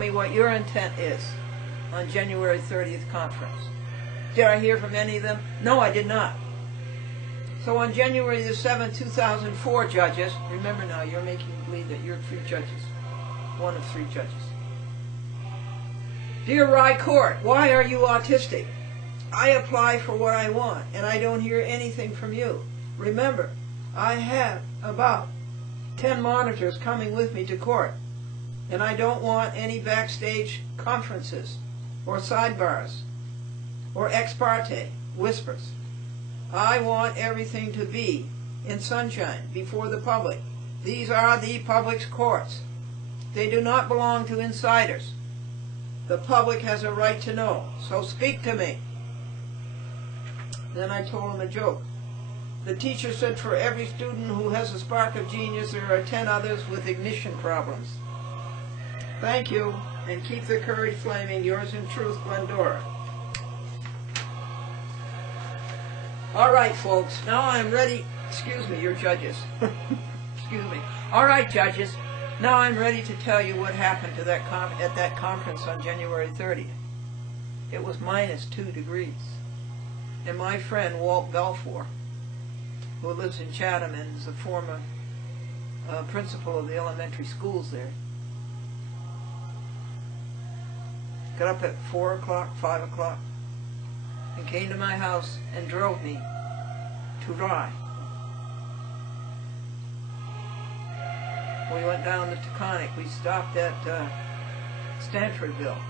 me what your intent is on January 30th conference. Did I hear from any of them? No, I did not. So on January the 7th, 2004, judges, remember now, you're making me believe that you're 3 judges. One of 3 judges. Dear Rye Court, why are you autistic? I apply for what I want, and I don't hear anything from you. Remember, I have about 10 monitors coming with me to court, and I don't want any backstage conferences or sidebars or ex parte whispers. I want everything to be in sunshine before the public. These are the public's courts. They do not belong to insiders. The public has a right to know, so speak to me. Then I told him a joke. The teacher said for every student who has a spark of genius, there are 10 others with ignition problems. Thank you, and keep the courage flaming. Yours in truth, Glendora. All right, folks, now I'm ready. Excuse me, you're judges. Excuse me. All right, judges, now I'm ready to tell you what happened to that at that conference on January 30th. It was -2 degrees. And my friend Walt Belfour, who lives in Chatham and is a former principal of the elementary schools there, got up at 4 o'clock, 5 o'clock, and came to my house and drove me to Rye. We went down to Taconic. We stopped at Stanfordville.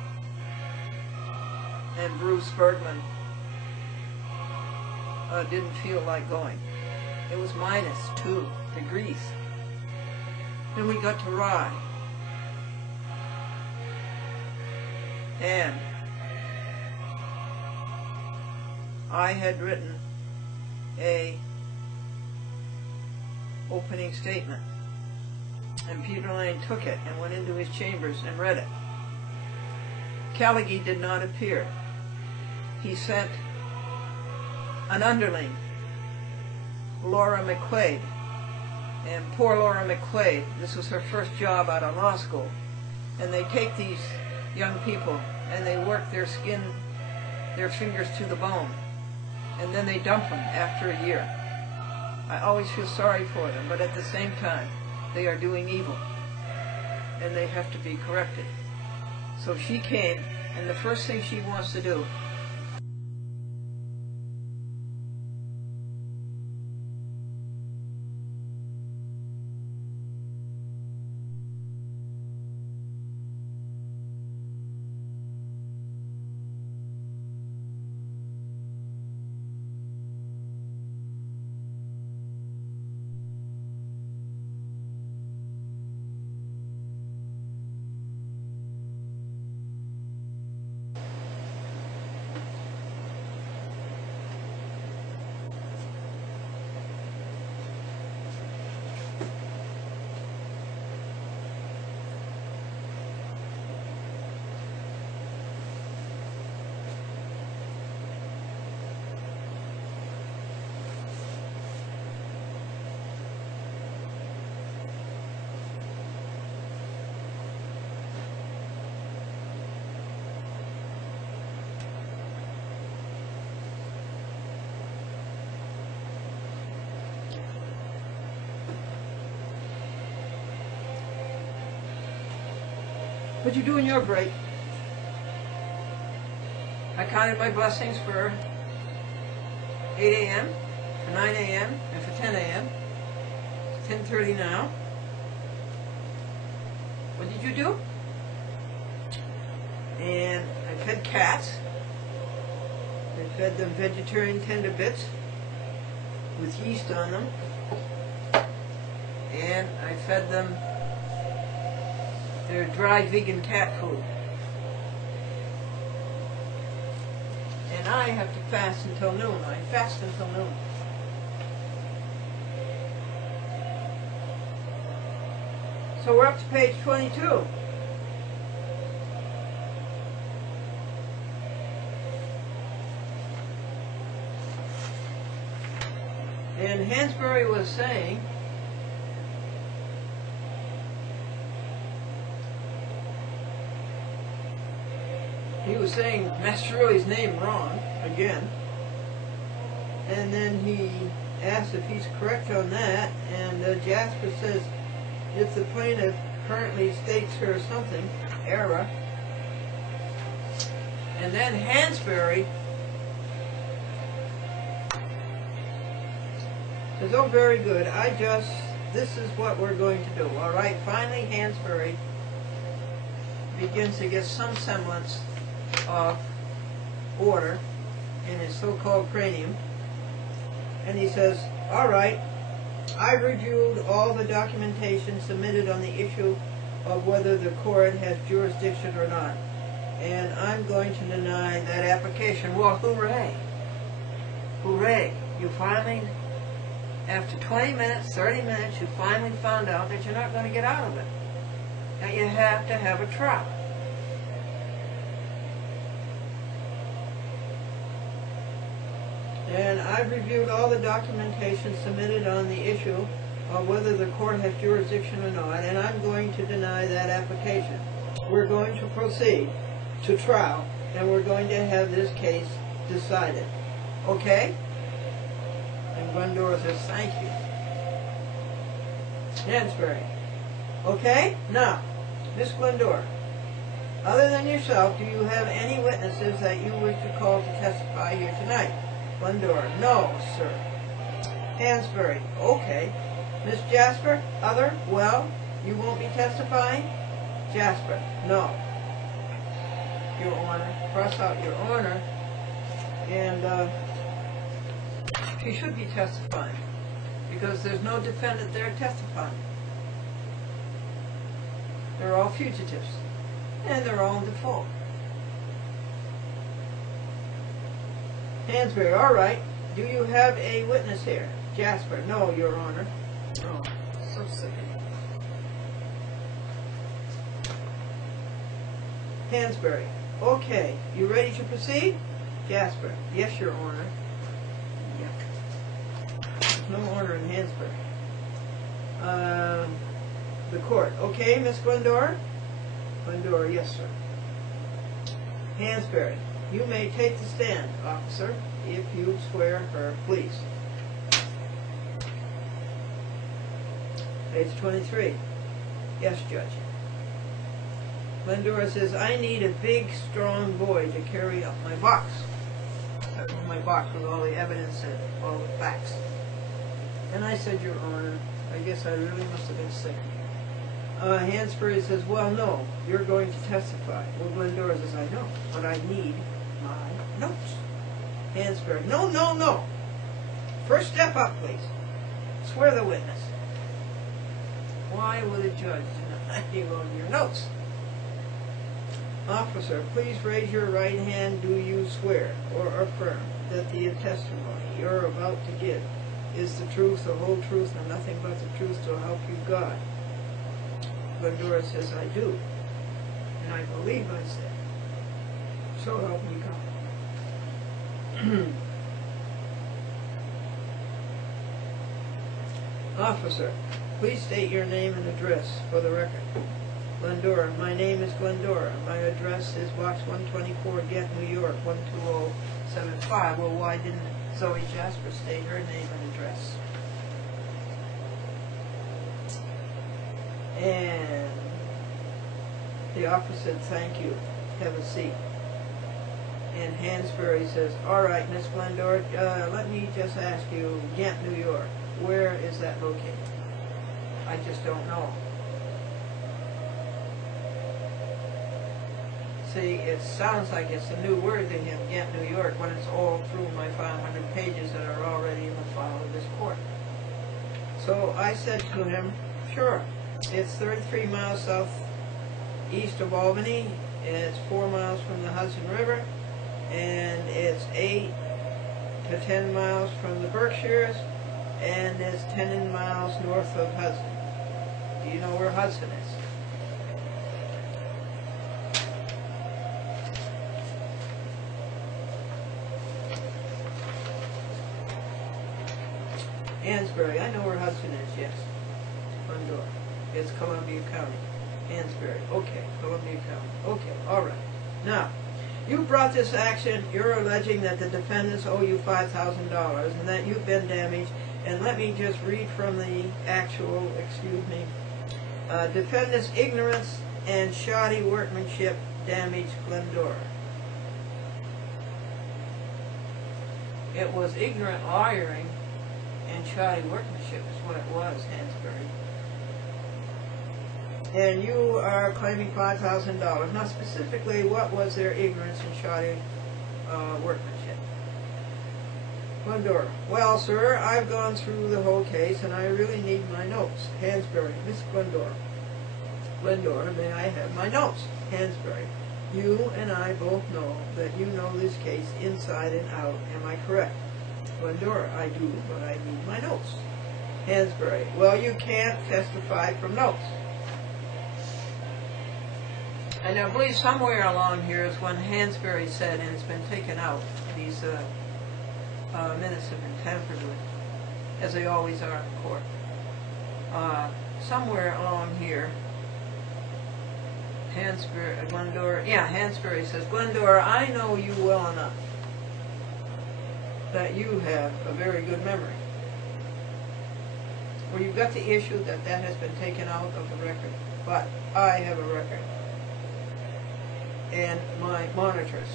And Bruce Bergman didn't feel like going. It was -2 degrees. Then we got to Rye. And I had written a opening statement, and Peter Lane took it and went into his chambers and read it. Callaghy did not appear. He sent an underling, Laura McQuaid, and poor Laura McQuaid, this was her first job out of law school, and they take these young people and they work their skin, their fingers to the bone, and then they dump them after a year. I always feel sorry for them, but at the same time, they are doing evil, and they have to be corrected. So she came, and the first thing she wants to do What'd you do in your break? I counted my blessings for 8 a.m., for 9 a.m., and for 10 a.m. It's 10:30 now. What did you do? And I fed cats. I fed them vegetarian tender bits with yeast on them. And I fed them their dry vegan cat food. And I have to fast until noon. I fast until noon. So we're up to page 22. And Hansbury was saying he was saying Mastroianni's name wrong again, and then he asks if he's correct on that, and Jasper says if the plaintiff currently states her something, error, and then Hansbury says, oh, very good, this is what we're going to do. All right, finally Hansbury begins to get some semblance of order in his so-called cranium, and he says, all right, I reviewed all the documentation submitted on the issue of whether the court has jurisdiction or not, and I'm going to deny that application. Well, hooray. Hooray. You finally, after 20 minutes, 30 minutes, you finally found out that you're not going to get out of it. That you have to have a trial. And I've reviewed all the documentation submitted on the issue of whether the court has jurisdiction or not, and I'm going to deny that application. We're going to proceed to trial, and we're going to have this case decided. Okay? And Glendora says, thank you. Hansbury. Okay? Now, Miss Glendora, other than yourself, do you have any witnesses that you wish to call to testify here tonight? Glendora, no, sir. Hansbury, okay. Miss Jasper, other, well, you won't be testifying? Jasper, no. Your Honor, cross out Your Honor, and she should be testifying, because there's no defendant there testifying. They're all fugitives, and they're all in default. Hansbury, all right. Do you have a witness here? Jasper, no, Your Honor. Oh, so sickening. Hansbury, okay. You ready to proceed? Jasper, yes, Your Honor. Yuck. There's no honor in Hansbury. The court, okay, Miss Glendora? Glendora, yes, sir. Hansbury, you may take the stand, officer, if you swear her, please. Page 23. Yes, Judge. Glendora says, I need a big, strong boy to carry up my box. My box with all the evidence and all the facts. And I said, Your Honor, I guess I really must have been sick. Hansbury says, well, no, you're going to testify. Well, Glendora says, I know, but I need my notes. Hansbury, no, no, no. First step up, please. Swear the witness. Why would a judge deny you on your notes? Officer, please raise your right hand. Do you swear or affirm that the testimony you're about to give is the truth, the whole truth, and nothing but the truth, so help you God? Glendora says, I do. And I believe I said, so help me God. Officer, please state your name and address for the record. Glendora, my name is Glendora. My address is Box 124, Ghent, New York, 12075. Well, why didn't Zoe Jasper state her name and address? And the officer said, thank you. Have a seat. And Hansbury says, all right, Miss Glendora, let me just ask you, Ghent, New York, where is that located? I just don't know. See, it sounds like it's a new word to him, Ghent, New York, when it's all through my 500 pages that are already in the file of this court. So I said to him, sure, it's 33 miles southeast of Albany, it's 4 miles from the Hudson River, and it's 8 to 10 miles from the Berkshires, and it's 10 miles north of Hudson. Do you know where Hudson is? Hansbury, I know where Hudson is, yes. Glendora. It's Columbia County. Hansbury, okay, Columbia County. Okay, all right. Now, You brought this action, you're alleging that the defendants owe you $5,000 and that you've been damaged. And let me just read from the actual, defendants' ignorance and shoddy workmanship damaged Glendora. It was ignorant lawyering and shoddy workmanship is what it was, Hansbury. And you are claiming $5,000. Now specifically, what was their ignorance and shoddy workmanship? Glendora. Well, sir, I've gone through the whole case and I really need my notes. Hansbury. Miss Glendora. Glendora, may I have my notes? Hansbury. You and I both know that you know this case inside and out. Am I correct? Glendora. I do, but I need my notes. Hansbury. Well, you can't testify from notes. And I believe somewhere along here is when Hansbury said, and it's been taken out, these minutes have been tampered with, as they always are in court. Somewhere along here, Hansbury says, Glendora, I know you well enough that you have a very good memory. Well, you've got the issue that has been taken out of the record, but I have a record. And my monitors,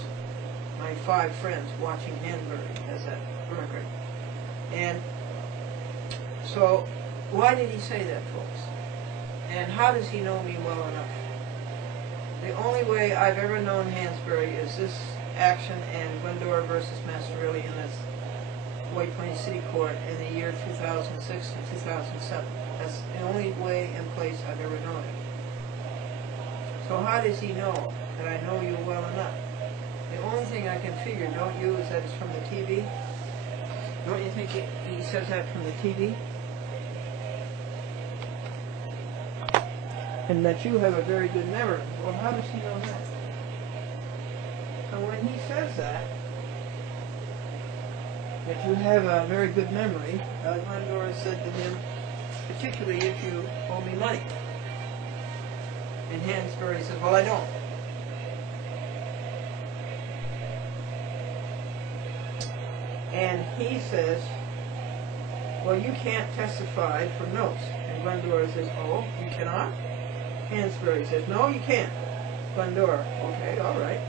my 5 friends watching Hansbury has that record. And so, why did he say that, folks? And how does he know me well enough? The only way I've ever known Hansbury is this action and Glendora versus Masterilli in this White Plains City Court in the year 2006 and 2007. That's the only way and place I've ever known him. So how does he know that I know you well enough? The only thing I can figure, don't you, is that it's from the TV? Don't you think he says that from the TV? And that you have a very good memory. Well, how does he know that? So when he says that you have a very good memory, Glendora said to him, particularly if you owe me money. And Hansbury says, well, I don't. And he says, well, you can't testify from notes. And Glendora says, oh, you cannot? Hansbury says, no, you can't. Glendora, okay, all right.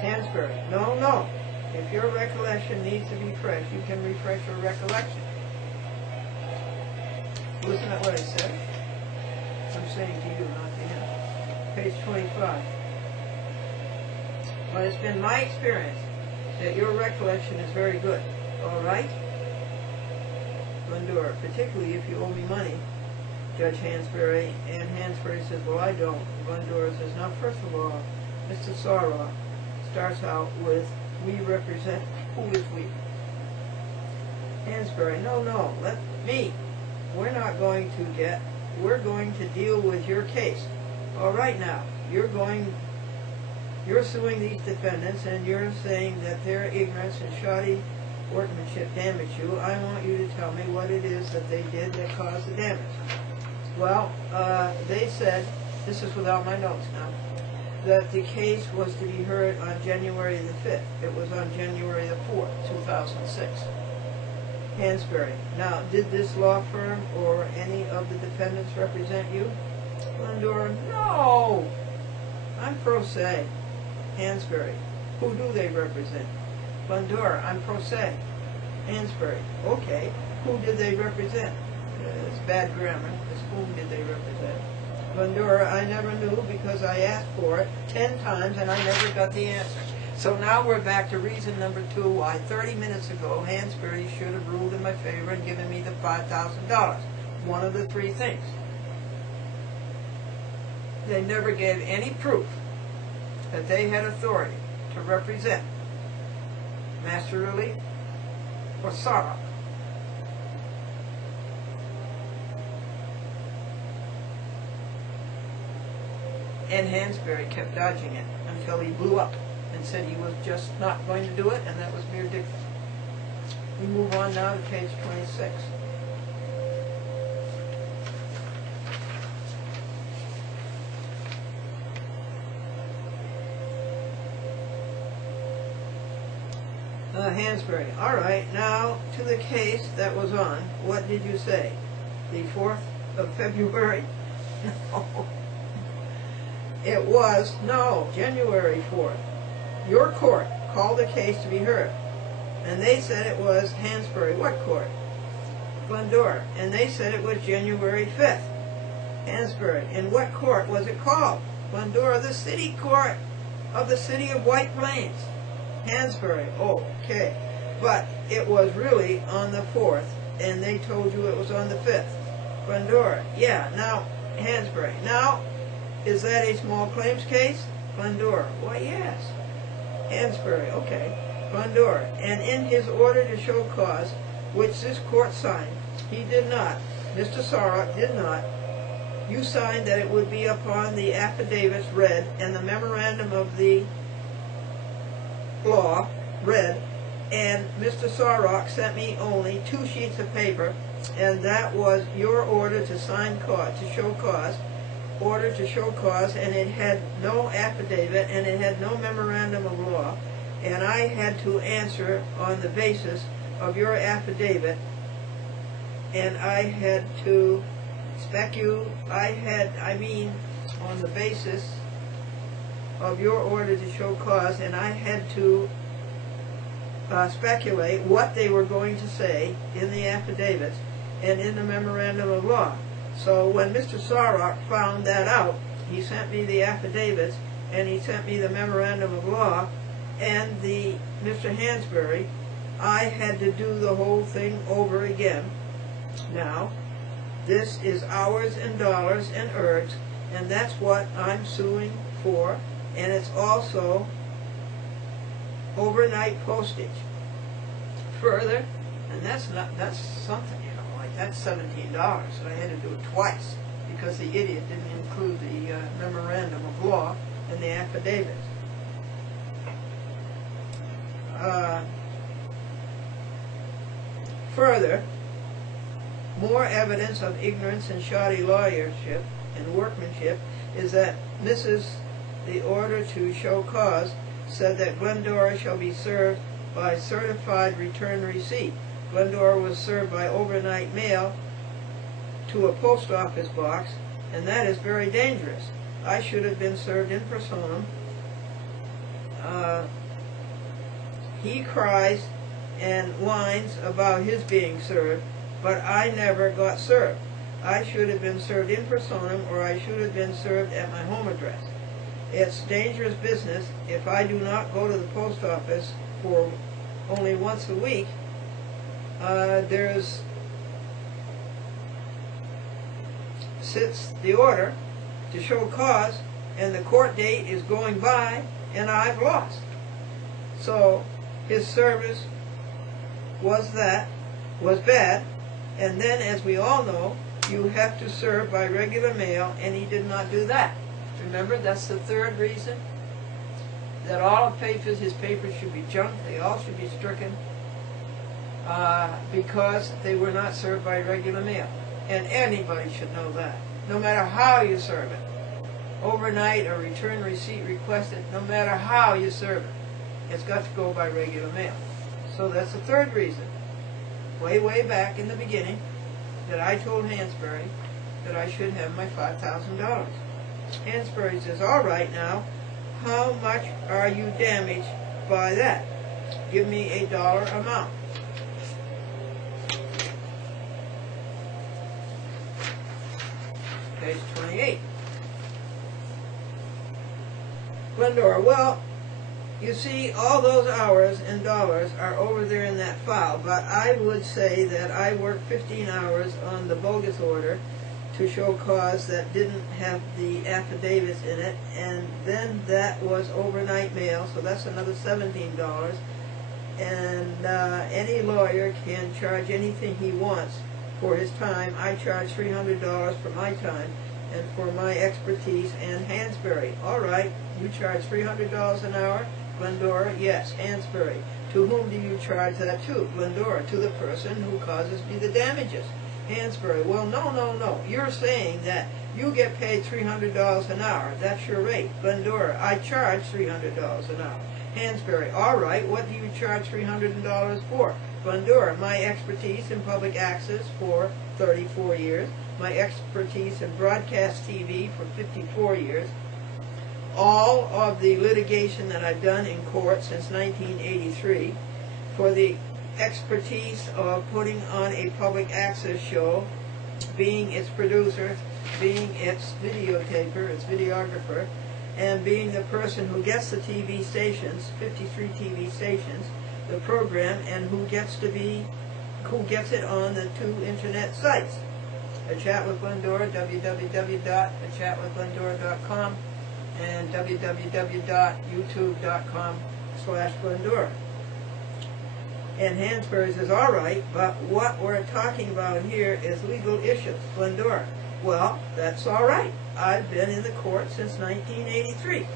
Hansbury, no. If your recollection needs to be fresh, you can refresh your recollection. Listen to what I said. I'm saying to you, not to him. Page 25. Well, it's been my experience that your recollection is very good. All right? Glendora, particularly if you owe me money, Judge Hansbury. And Hansbury says, well, I don't. Glendora says, now, first of all, Mr. Sorrow starts out with, we represent. Who is we? Hansbury, no, let me. We're not going to get, we're going to deal with your case. All right now, you're suing these defendants and you're saying that their ignorance and shoddy workmanship damaged you. I want you to tell me what it is that they did that caused the damage. Well, they said, this is without my notes now, that the case was to be heard on January the 5th. It was on January the 4th, 2006. Hansbury, now, did this law firm or any of the defendants represent you? Glendora, no! I'm pro se. Hansbury, who do they represent? Glendora, I'm pro se. Hansbury, okay, who did they represent? It's bad grammar. It's whom did they represent? Glendora, I never knew because I asked for it 10 times and I never got the answer. So now we're back to reason number 2 why 30 minutes ago Hansbury should have ruled in my favor and given me the $5,000. One of the 3 things. They never gave any proof that they had authority to represent Masterilli or Sarah. And Hansbury kept dodging it until he blew up and said he was just not going to do it, and that was mere dictum. We move on now to page 26. Hansbury. All right, now to the case that was on. What did you say? The 4th of February? No. It was, no, January 4th. Your court called the case to be heard. And they said it was Hansbury. What court? Glendora. And they said it was January 5th. Hansbury. In what court was it called? Glendora, the city court of the city of White Plains. Hansbury. Oh, okay. But it was really on the 4th, and they told you it was on the 5th. Glendora. Yeah, now, Hansbury. Now, is that a small claims case? Glendora. Why, yes. Hansbury. Okay. Glendora. And in his order to show cause, which this court signed, he did not. Mr. Sarok did not. You signed that it would be upon the affidavits read and the memorandum of the law read, and Mr. Sarok sent me only 2 sheets of paper, and that was your order to sign cause, to show cause, order to show cause, and it had no affidavit and it had no memorandum of law, and I had to answer on the basis of your affidavit, and I had to on the basis of your order to show cause, and I had to speculate what they were going to say in the affidavits and in the memorandum of law. So when Mr. Sarok found that out, he sent me the affidavits and he sent me the memorandum of law and the Mr. Hansbury. I had to do the whole thing over again. Now, this is hours and dollars and ergs, and that's what I'm suing for, and it's also overnight postage. Further, and that's something, you know, like that's $17, and I had to do it twice because the idiot didn't include the memorandum of law and the affidavits. Further, more evidence of ignorance and shoddy lawyership and workmanship is that the order to show cause said that Glendora shall be served by certified return receipt. Glendora was served by overnight mail to a post office box, and that is very dangerous. I should have been served in personam. He cries and whines about his being served, but I never got served. I should have been served in personam, or I should have been served at my home address. It's dangerous business. If I do not go to the post office for only once a week, sits the order to show cause, and the court date is going by, and I've lost. So his service was bad, and then, as we all know, you have to serve by regular mail, and he did not do that. Remember, that's the third reason that all of his papers should be junked. They all should be stricken because they were not served by regular mail. And anybody should know that, no matter how you serve it. Overnight or return receipt requested, no matter how you serve it, it's got to go by regular mail. So that's the third reason, way back in the beginning, that I told Hansbury that I should have my $5,000. Hansbury says, all right, now, how much are you damaged by that? Give me a dollar amount. Page 28. Glendora, well, you see, all those hours and dollars are over there in that file, but I would say that I worked 15 hours on the bogus order to show cause that didn't have the affidavits in it, and then that was overnight mail, so that's another $17. And any lawyer can charge anything he wants for his time. I charge $300 for my time and for my expertise and Hansbury. All right, you charge $300 an hour? Glendora, yes. Hansbury, to whom do you charge that to? Glendora, to the person who causes me the damages. Hansbury, well, no. You're saying that You get paid $300 an hour. That's your rate. Glendora, I charge $300 an hour. Hansbury, all right, what do you charge $300 for? Glendora, my expertise in public access for 34 years, my expertise in broadcast TV for 54 years, all of the litigation that I've done in court since 1983, for the expertise of putting on a public access show, being its producer, being its videotaper, its videographer, and being the person who gets the TV stations, 53 TV stations, the program, and who gets it on the 2 internet sites. A Chat with Glendora, www.achatwithglendora.com, and www.youtube.com/Glendora. And Hansbury says, all right, but what we're talking about here is legal issues. Glendora, well, that's all right. I've been in the court since 1983.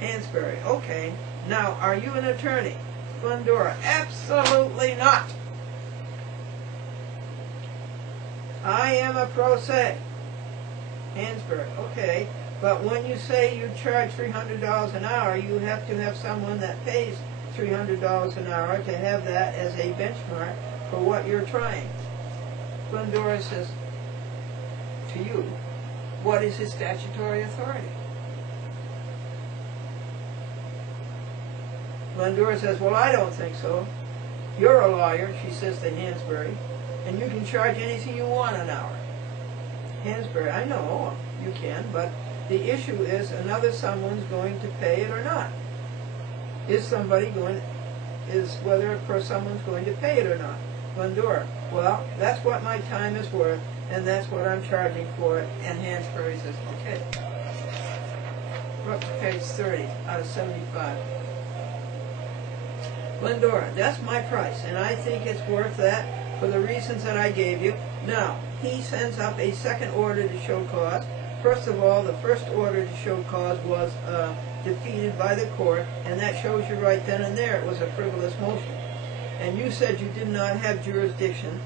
Hansbury, okay. Now, are you an attorney? Glendora, absolutely not. I am a pro se. Hansbury, okay. But when you say you charge $300 an hour, you have to have someone that pays $300 an hour to have that as a benchmark for what you're trying. Glendora says to you, what is his statutory authority? Glendora says, well, I don't think so. You're a lawyer, she says to Hansbury, and you can charge anything you want an hour. Hansbury, I know you can, but the issue is someone's going to pay it or not. Whether someone's going to pay it or not. Glendora, well, that's what my time is worth, and that's what I'm charging for it. And Hansbury says, okay. We're up to page 30 out of 75. Glendora, that's my price, and I think it's worth that for the reasons that I gave you. Now, he sends up a second order to show cause. First of all, the first order to show cause was defeated by the court, and that shows you right then and there it was a frivolous motion. And you said you did not have jurisdiction,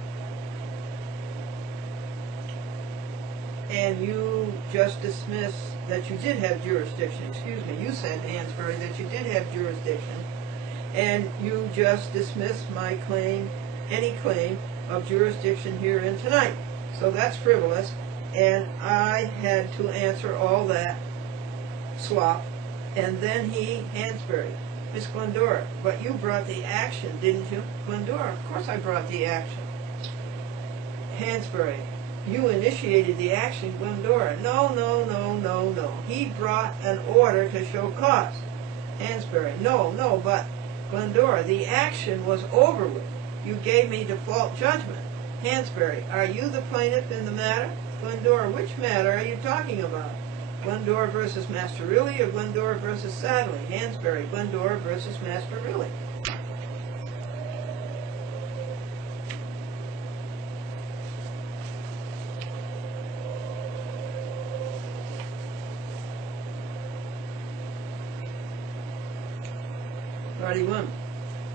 and you just dismissed that you did have jurisdiction. Excuse me, you said, Hansbury, that you did have jurisdiction, and you just dismissed my claim, any claim of jurisdiction herein tonight. So that's frivolous, and I had to answer all that slop. And then Hansbury, Miss Glendora, but you brought the action, didn't you? Glendora, of course I brought the action. Hansbury, you initiated the action. Glendora, no. He brought an order to show cause. Hansbury, no, but Glendora, the action was over with. You gave me default judgment. Hansbury, are you the plaintiff in the matter? Glendora, which matter are you talking about? Glendora versus Masterilli or Glendora versus Sadley? Hansbury, Glendora versus Masterilli.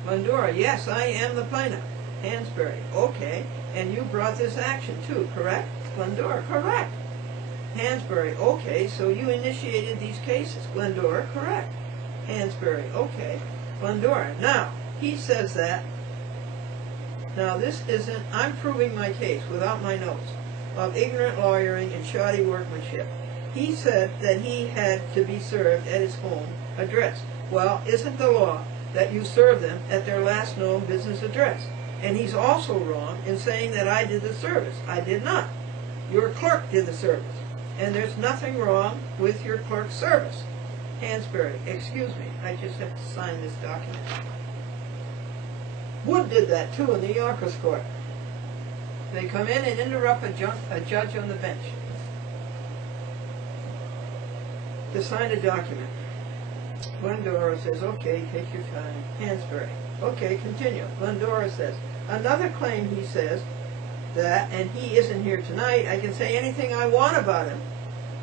Glendora, yes, I am the plaintiff. Hansbury, okay, and you brought this action too, correct? Glendora, correct. Hansbury, okay, so you initiated these cases. Glendora, correct. Hansbury, okay. Glendora, now, he says that. Now, this isn't, I'm proving my case without my notes of ignorant lawyering and shoddy workmanship. He said that he had to be served at his home address. Well, isn't the law that you serve them at their last known business address? And he's also wrong in saying that I did the service. I did not. Your clerk did the service. And there's nothing wrong with your clerk's service. Hansbury, excuse me, I just have to sign this document. Wood did that too in the Yonkers court. They come in and interrupt a judge on the bench to sign a document. Glendora says, okay, take your time. Hansbury, okay, continue. Glendora says, another claim, he says, that, and he isn't here tonight, I can say anything I want about him.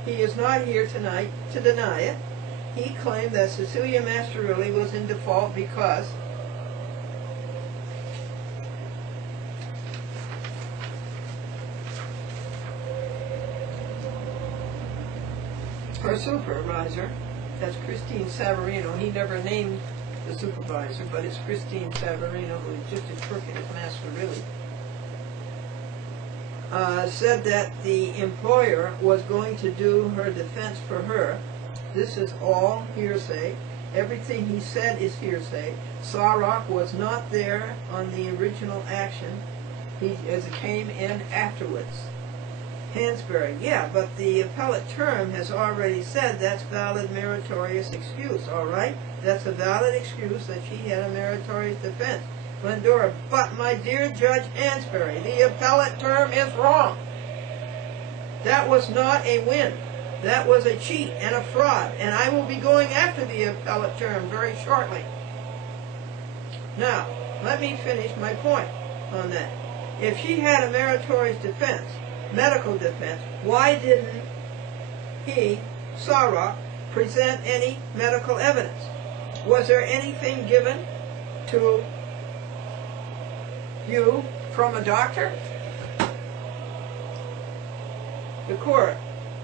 He is not here tonight to deny it. He claimed that Cecilia Masterilli was in default because her supervisor, that's Christine Savarino. He never named the supervisor, but it's Christine Savarino, who is just as crooked as Master Really, said that the employer was going to do her defense for her. This is all hearsay. Everything he said is hearsay. Sarok was not there on the original action. As it came in afterwards. Hansbury, yeah, but the appellate term has already said that's valid meritorious excuse, all right? That's a valid excuse that she had a meritorious defense. Glendora, but my dear Judge Hansbury, the appellate term is wrong. That was not a win. That was a cheat and a fraud, and I will be going after the appellate term very shortly. Now, let me finish my point on that. If she had a meritorious defense, medical defense, why didn't he, Sarok, present any medical evidence? Was there anything given to you from a doctor? The court,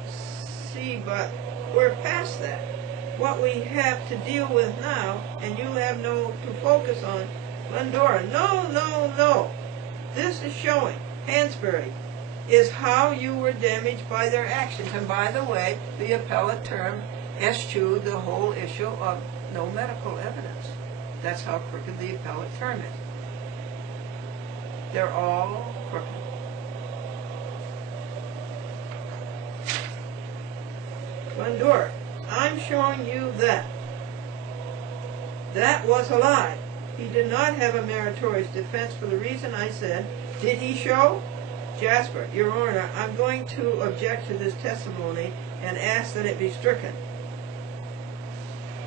see, but we're past that. What we have to deal with now, and you have to focus on, Glendora, no. This is showing, Hansbury, is how you were damaged by their actions. And by the way, the appellate term eschewed the whole issue of no medical evidence. That's how crooked the appellate term is. They're all crooked. Glendora, I'm showing you that. That was a lie. He did not have a meritorious defense for the reason I said. Did he show? Jasper, Your Honor, I'm going to object to this testimony and ask that it be stricken.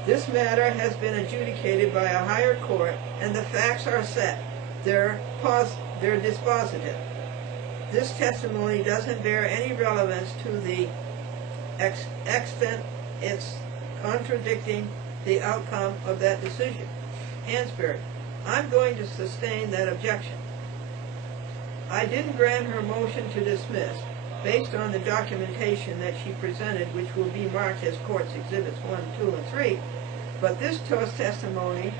This matter has been adjudicated by a higher court, and the facts are set. They're dispositive. This testimony doesn't bear any relevance to the extent it's contradicting the outcome of that decision. Hansbury, I'm going to sustain that objection. I didn't grant her motion to dismiss based on the documentation that she presented, which will be marked as Court's Exhibits 1, 2, and 3, but this testimony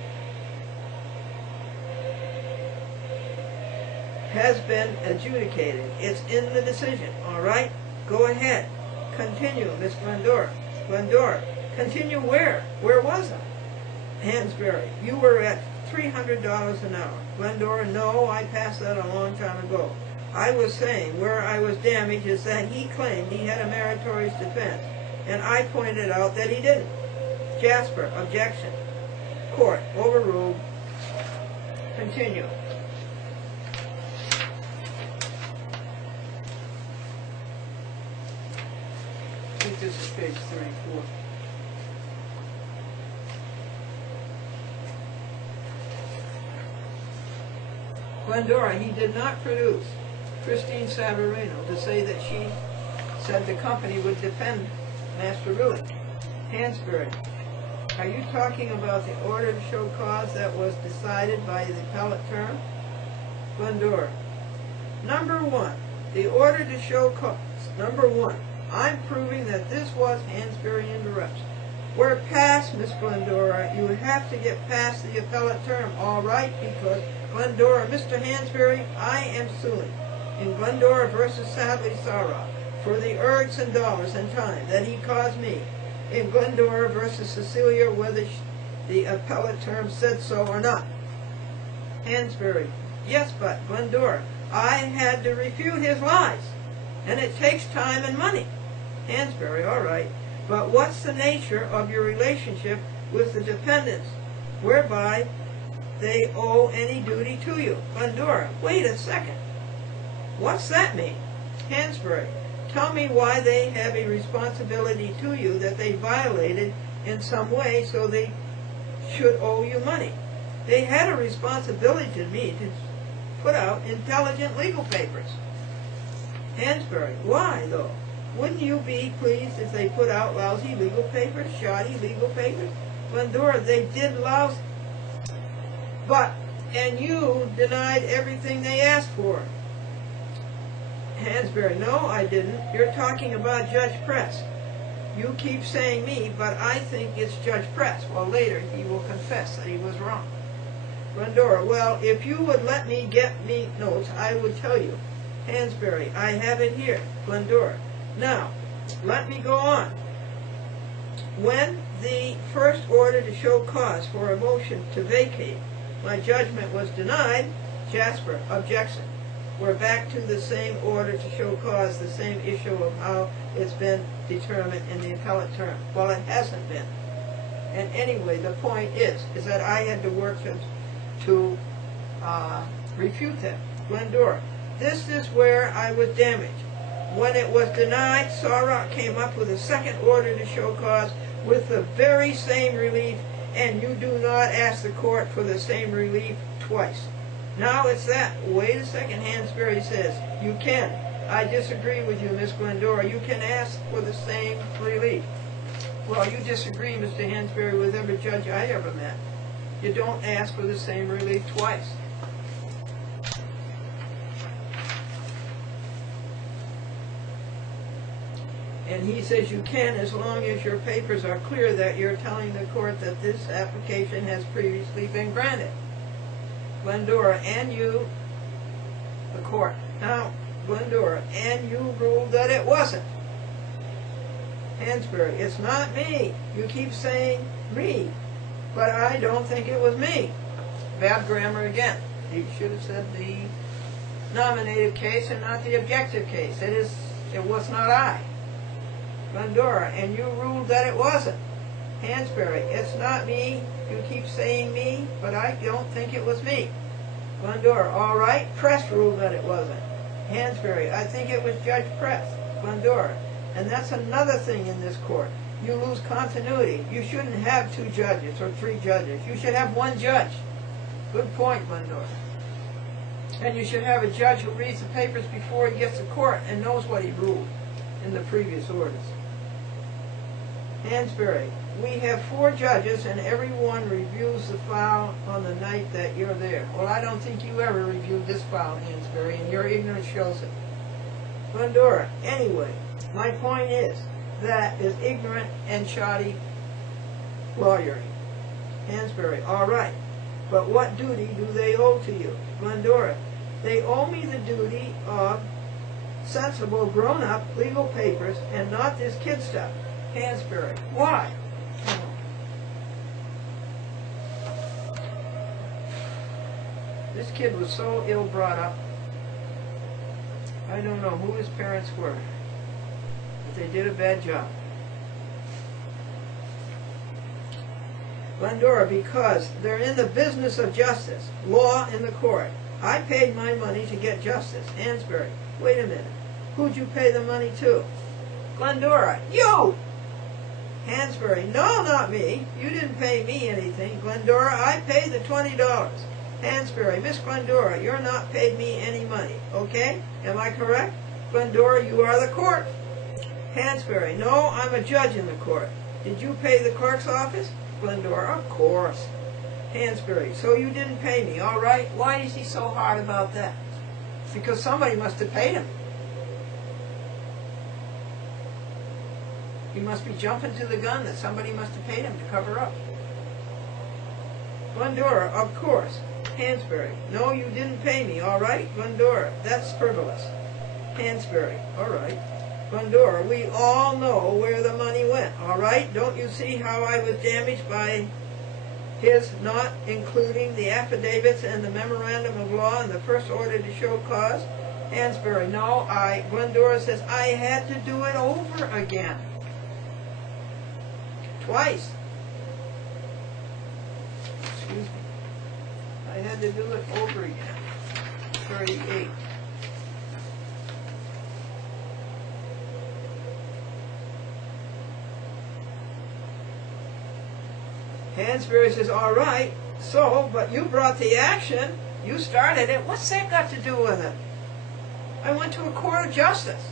has been adjudicated. It's in the decision, all right? Go ahead. Continue, Miss Glendora. Glendora, continue where? Where was I? Hansbury, you were at $300 an hour. Glendora, no, I passed that a long time ago. I was saying where I was damaged is that he claimed he had a meritorious defense, and I pointed out that he didn't. Jasper, objection. Court, overruled. Continue. I think this is page 34. Glendora, he did not produce Christine Savarino to say that she said the company would defend Master Ruin. Hansbury, are you talking about the order to show cause that was decided by the appellate term? Glendora, number one, the order to show cause. Number one, I'm proving that this was Hansbury interruption. We're past, Miss Glendora. You have to get past the appellate term, all right? Because Glendora, Mr. Hansbury, I am suing in Glendora versus Sadly Sarah for the ergs and dollars and time that he caused me in Glendora versus Cecilia, whether the appellate term said so or not. Hansbury, yes, but Glendora, I had to refute his lies, and it takes time and money. Hansbury, all right, but what's the nature of your relationship with the dependents, whereby they owe any duty to you? Glendora, wait a second. What's that mean? Hansbury, tell me why they have a responsibility to you that they violated in some way so they should owe you money. They had a responsibility to me to put out intelligent legal papers. Hansbury, why though? Wouldn't you be pleased if they put out lousy legal papers, shoddy legal papers? Glendora, they did lousy. And you denied everything they asked for. Hansbury, no, I didn't. You're talking about Judge Press. You keep saying me, but I think it's Judge Press. Well, later he will confess that he was wrong. Glendora, well, if you would let me get me notes, I would tell you. Hansbury, I have it here. Glendora, now, let me go on. When the first order to show cause for a motion to vacate, my judgment was denied, Jasper, objection. We're back to the same order to show cause, the same issue of how it's been determined in the appellate term. Well, it hasn't been. And anyway, the point is that I had to work to refute that. Glendora, this is where I was damaged. When it was denied, Sawrock came up with a second order to show cause with the very same relief, and you do not ask the court for the same relief twice. Now it's that. Wait a second, Hansbury says. You can. I disagree with you, Miss Glendora. You can ask for the same relief. Well, you disagree, Mr. Hansbury, with every judge I ever met. You don't ask for the same relief twice. And he says you can, as long as your papers are clear that you're telling the court that this application has previously been granted. Glendora, and you, the court. Now, Glendora, and you ruled that it wasn't. Hansbury, it's not me. You keep saying me, but I don't think it was me. Bad grammar again. You should have said the nominative case and not the objective case. It was not I. Glendora, and you ruled that it wasn't. Hansbury, it's not me. You keep saying me, but I don't think it was me. Glendora, all right. Press ruled that it wasn't. Hansbury, I think it was Judge Press. Glendora, and that's another thing in this court. You lose continuity. You shouldn't have 2 judges or 3 judges. You should have 1 judge. Good point, Glendora. And you should have a judge who reads the papers before he gets to court and knows what he ruled in the previous orders. Hansbury, we have 4 judges and everyone reviews the file on the night that you're there. Well, I don't think you ever reviewed this file, Hansbury, and your ignorance shows it. Glendora, anyway, my point is that is ignorant and shoddy lawyering. Hansbury, all right, but what duty do they owe to you? Glendora, they owe me the duty of sensible, grown-up legal papers and not this kid stuff. Hansbury, why? This kid was so ill brought up. I don't know who his parents were, but they did a bad job. Glendora, because they're in the business of justice, law in the court. I paid my money to get justice. Hansbury, wait a minute. Who'd you pay the money to? Glendora, you! Hansbury, no, not me. You didn't pay me anything. Glendora, I paid the $20. Hansbury, Miss Glendora, you're not paid me any money, okay? Am I correct? Glendora, you are the court. Hansbury, no, I'm a judge in the court. Did you pay the clerk's office? Glendora, of course. Hansbury, so you didn't pay me, all right? Why is he so hard about that? Because somebody must have paid him. He must be jumping to the gun that somebody must have paid him to cover up. Glendora, of course. Hansbury, no, you didn't pay me, all right? Glendora, that's frivolous. Hansbury, all right. Glendora, we all know where the money went, all right? Don't you see how I was damaged by his not including the affidavits and the memorandum of law in the first order to show cause? Hansbury, no, Glendora says, I had to do it over again. Twice. Excuse me. I had to do it over again. 38. Hansbury says, all right, so, but you brought the action. You started it. What's that got to do with it? I went to a court of justice.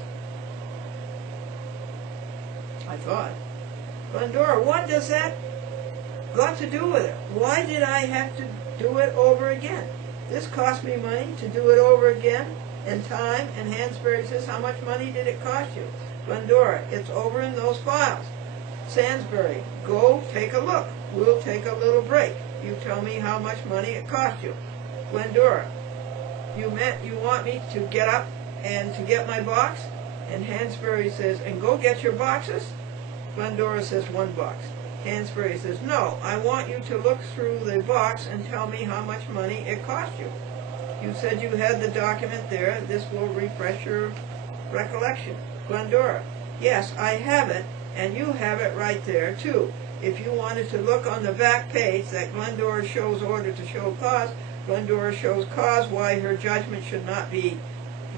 I thought. Glendora, what does that got to do with it? Why did I have to do it over again? This cost me money to do it over again, and time, and Hansbury says, how much money did it cost you? Glendora, it's over in those files. Hansbury, go take a look. We'll take a little break. You tell me how much money it cost you. Glendora, you want me to get up and to get my box? And Hansbury says, and go get your boxes? Glendora says, 1 box. Hansbury says, no, I want you to look through the box and tell me how much money it cost you. You said you had the document there. This will refresh your recollection. Glendora, yes, I have it, and you have it right there, too. If you wanted to look on the back page that Glendora shows order to show cause, Glendora shows cause why her judgment should not be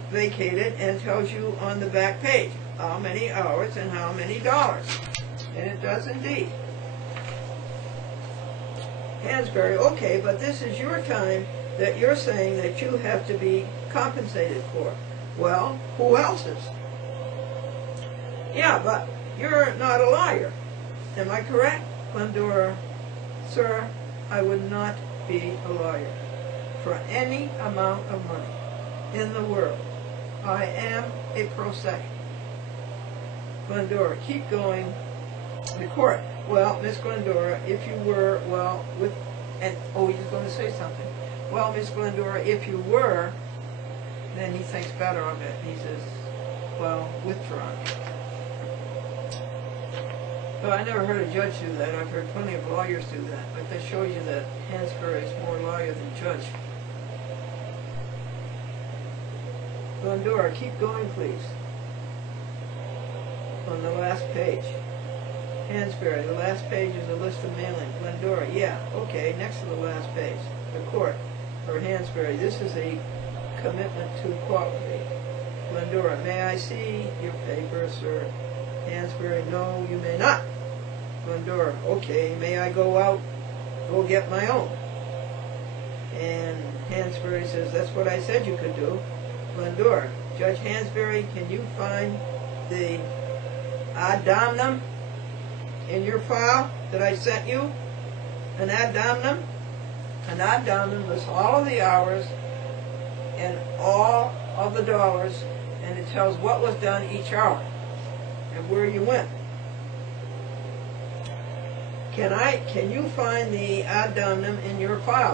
vacated, and tells you on the back page how many hours and how many dollars. And it does indeed. Hansbury, okay, but this is your time that you're saying that you have to be compensated for. Well, who else's? Yeah, but you're not a lawyer. Am I correct? Glendora, sir, I would not be a lawyer for any amount of money in the world. I am a pro se. Glendora, keep going. The court, well, Miss Glendora, if you were, well, with, and, oh, he's going to say something. Well, Miss Glendora, if you were, then he thinks better of it. He says, well, withdrawn. Well, I never heard a judge do that. I've heard plenty of lawyers do that. But that shows you that Hansbury is more lawyer than judge. Glendora, keep going, please. On the last page. Hansbury, the last page is a list of mailing. Glendora, yeah, okay, next to the last page. The court, or Hansbury, this is a commitment to cooperate. Glendora, may I see your paper, sir? Hansbury, no, you may not. Glendora, okay, may I go out, go get my own? And Hansbury says, that's what I said you could do. Glendora, Judge Hansbury, can you find the ad hominem in your file that I sent you? An ad hominem? An ad hominem lists all of the hours and all of the dollars, and it tells what was done each hour and where you went. Can you find the ad hominem in your file?